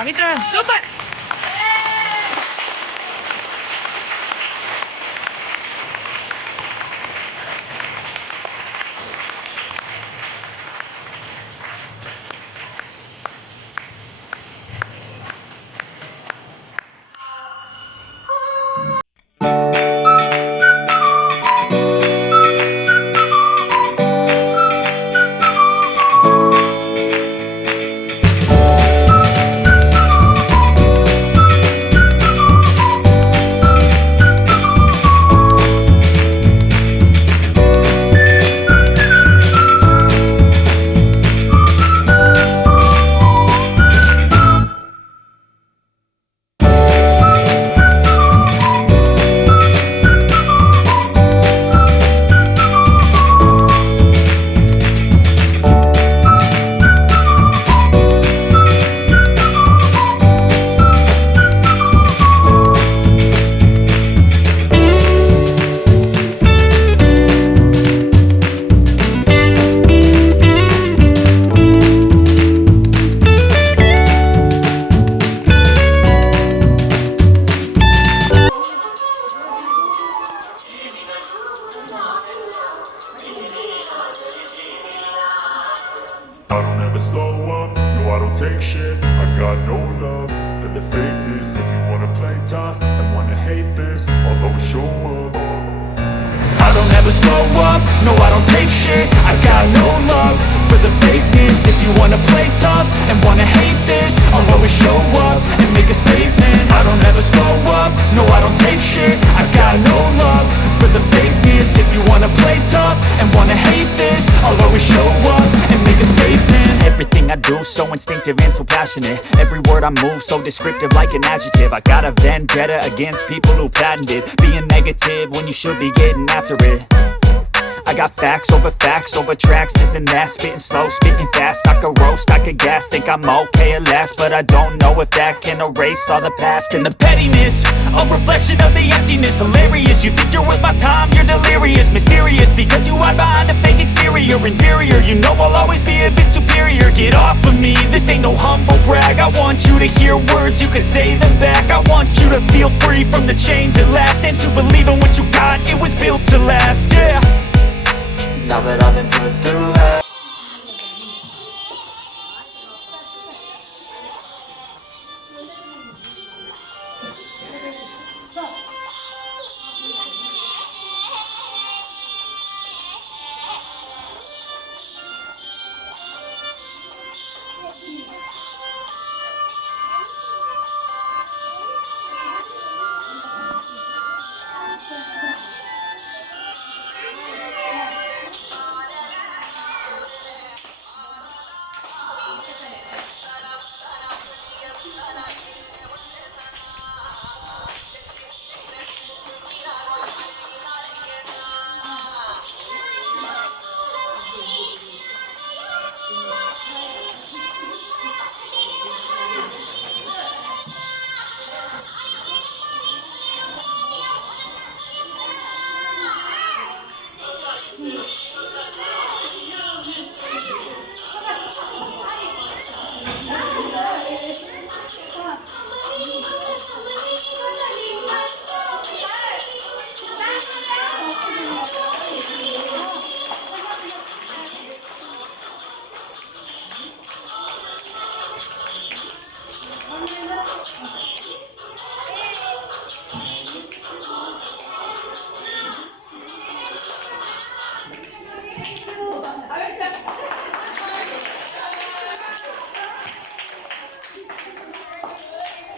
왕이짱 슈퍼! I don't ever slow up, no I don't take shit. I got no love for the fakeness. If you wanna play tough and wanna hate this, I'll always show up. I don't ever slow up, no I don't take shit. I got no love for the fakeness. If you wanna play tough and wanna hate this, I'll always show up and make a statement. I don't ever slow up, no I don't take shit. I got no love for the fakeness. If you wanna play tough and wanna hate this, I'll always show up and make a statement. Everything I do so instinctive and so passionate. Every word I move so descriptive like an adjective. I got a vendetta against people who patented being negative when you should be getting after it. I got facts over tracks, this and that. Spitting slow, spitting fast, I could roast, I could gas. Think I'm okay at last, but I don't know if that can erase all the past. And the pettiness, a reflection of the emptiness. Hilarious, you think you're worth my time, you're delirious. Mysterious, because you hide behind a fake exterior. Inferior, you know I'll always be a bit superior. Get off of me, this ain't no humble brag. I want you to hear words, you can say them back. I want you to feel free from the chains at last, and to believe in what you got, it was built to last, yeah. Now that I've been put through hell.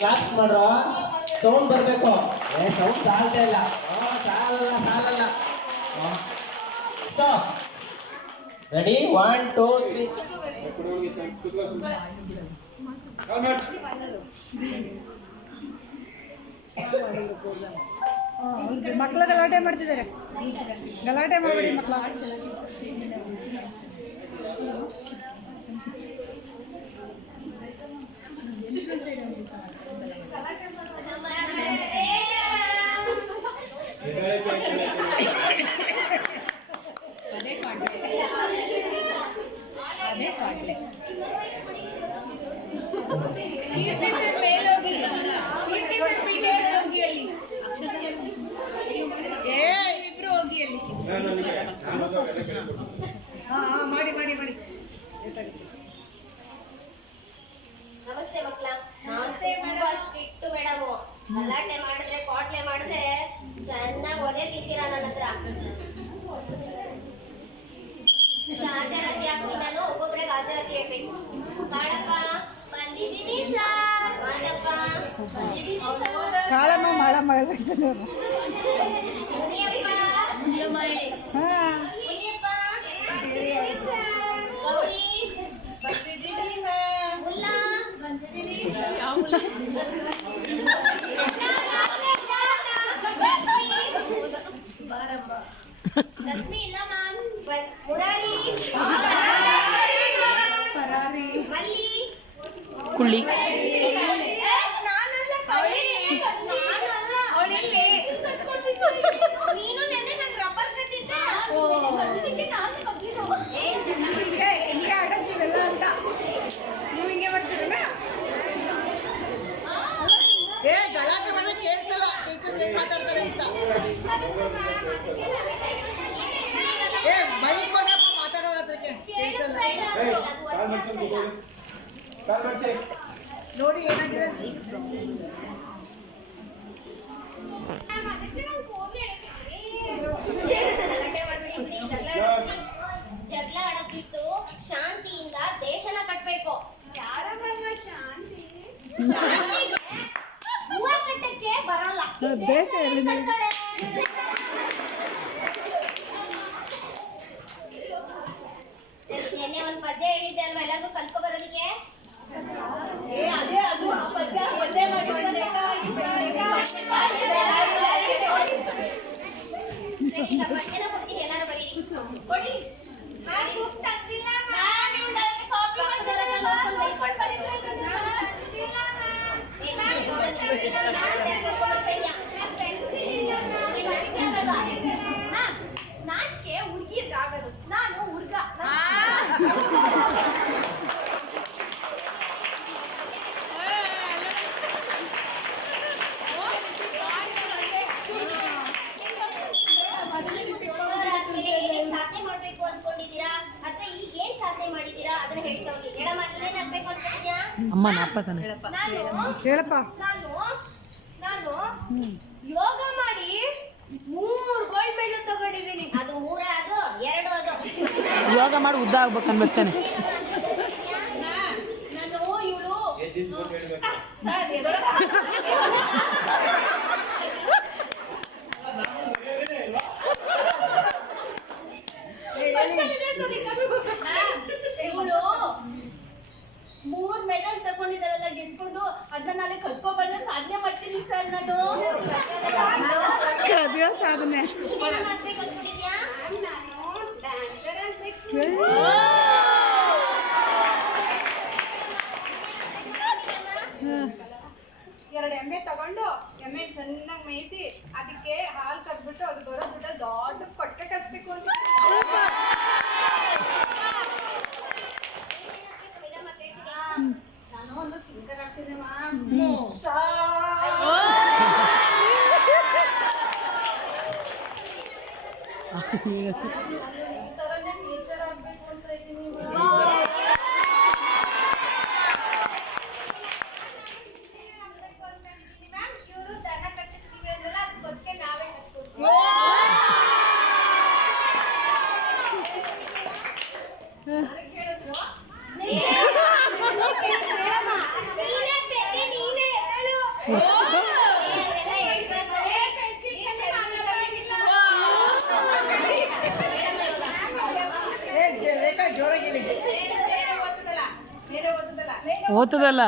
Class ಮಾಡ್ರೋ, sound ಬರಬೇಕು. Sound ಸಾಲ್ತಾ ಇಲ್ಲ, ಸಾಲಲ್ಲ. Stop. Ready, 1 2 3. ಮಕ್ಕಳು ಗಲಾಟೆ ಮಾಡ್ತಿದ್ದಾರೆ, ಗಲಾಟೆ ಮಾಡಬೇಡಿ ಮಕ್ಕಳ. ನಮಸ್ತೆ ಮಕ್ಕಳ. ನಮಸ್ತೆ ಮೇಡಮ್. Strict madam. ಗಲಾಟೆ ಮಾಡಿದ್ರೆ ಕೋಟ್ಲೆ ಮಾಡಿದ್ರೆ ಚೆನ್ನಾಗಿ ಒದೆ ತಿಂತೀರಾ ನನ್ನ ಹತ್ರ. ಹಾಜರಾತಿ ಹಾಕ್ತೀನಿ ನಾನು, ಒಬ್ಬೊಬ್ಬರಿಗೆ ಹಾಜರಾತಿ ಹೇಳ್ಬೇಕು. ಕಾಳಪ್ಪ ಬಂದಿದ್ದೀನಿ ಸರ್. ಮಾದಪ್ಪ ಕಾಳಮ್ಮ ಮಾಳಮ್ಮ ಹೇಳ್ಬೇಕು. ಮುನಿಯಪ್ಪ ಗೌರಿ ಮುಲ್ಲಾ ಲಕ್ಷ್ಮಿ ಇಲ್ಲ ಮ್ಯಾಮ್. ಮುರಾರಿ ಮಲ್ಲಿ ಕುಳ್ಳಿ ನಾನಲ್ಲ ಅವಳಿಲ್ಲಿ. ನೀನು ನೆನ್ನೆ ನಂಗೆ ರಬ್ಬರ್ ಕತ್ತಿದ್ದೆ. ಹಿಂಗೆ ಆಡೋದಿರಲ್ಲ ಅಂತ ನೀವು ಹಿಂಗೆ ಬರ್ತೀರಲ್ಲ. ಗಲಾಟೆ ಮಾಡಿದ್ರೆ ಕೇಳಿಸಲ್ಲ, ಟೀಚರ್ಸ್ ಹೆಂಗ್ ಮಾತಾಡ್ತಾರೆ ಅಂತ. ಬೈಕ್ ಕೊಡಪ್ಪ, ಮಾತಾಡೋರ ಹತ್ರಕ್ಕೆ ಕೇಳಿಸಲ್ಲ. ನೋಡಿ ಏನಾಗಿದೆ. ಜಗಳ ಆಡೋದ್ ಬಿಟ್ಟು ಶಾಂತಿಯಿಂದ ದೇಶನ ಕಟ್ಬೇಕು. ಶಾಂತಿಗೆ ಹೂವ ಕಟ್ಟಕ್ಕೆ ಬರಲ್ಲ. ದೇಶ ಎಲ್ಲಿ ನೆನ್ನೆ ಒಂದ್ ಪದ್ಯ ಹೇಳಿದ್ದೆ ಅಲ್ವಾ ಎಲ್ಲರಿಗೂ ಕಲ್ತ್ಕೊ ಬರೋದಕ್ಕೆ. ಈಗ ಪದ್ಯನ ಕೊಡ್ತೀನಿ, ಎಲ್ಲಾರು ಬರೀರಿ. ನಾಚಿಕೆ ಹುಡುಗಿರ್ಗಾಗದು, ನಾನು ಹುಡುಗ. ಹೇಳಪ್ಪ. ನಾನು ಯೋಗ ಮಾಡಿ 3 ಗೋಲ್ಡ್ ಮೆಡಲ್ ತಗೊಂಡಿದ್ದೀನಿ. ಅದು 3 ಅದು 2 ಅದು. ಯೋಗ ಮಾಡಿ ಉದ್ದ ಆಗ್ಬೇಕು ಅನ್ಬೇಕ್ತಾನೆ. ನಾನು ಇವಳು ಇವಳು 3 ಮೆಡಲ್ ತಗೊಂಡಿದ್ದಾರಲ್ಲ ಗೆದ್ಕೊಂಡು ಅದನ್ನ ನಾಳೆ ಕಲ್ತ್ಕೊಬಂದ್ರೆ ಸಾಧನೆ ಮಾಡ್ತೀನಿ ಸರ್ ನಾನು. ಅದೇ ಸಾಧನೆ. ಎರಡು ಎಮ್ಮೆ ತಗೊಂಡು ಎಮ್ಮೆ ಚೆನ್ನಾಗಿ ಮೇಯಿಸಿ ಅದಕ್ಕೆ ಹಾಲು ಕದ್ಬಿಟ್ಟು ಅದು ಬರೋ ದುಡ್ಡ ದೊಡ್ಡ ಕೊಟ್ಟೆ ಕಟ್ಸ್ಬೇಕು ಅಂತ. ನಾನು ಒಂದು ಸಿಂಗರ್ ಆಗ್ತಿದ್ದೆಮ್ಮ. ಈ ಥರನೇ ಟೀಚರ್ ಆಗ್ಬೇಕು ಅಂತ ಇದ್ದೀನಿ. ಇವರು ದನ ಕಟ್ಟಿಸ್ತೀವಿ ಅಂದ್ರಲ್ಲ ಅದಕ್ಕೋಸ್ಕರ ನಾವೇ ಕಟ್ಕೊಡ್ತೀವಿ. ಕೇಳಿದ್ರು ರೇಖಾ ಜೋರಾಗಿ ಹೇಳಿ. ಓದ್ತದಲ್ಲ.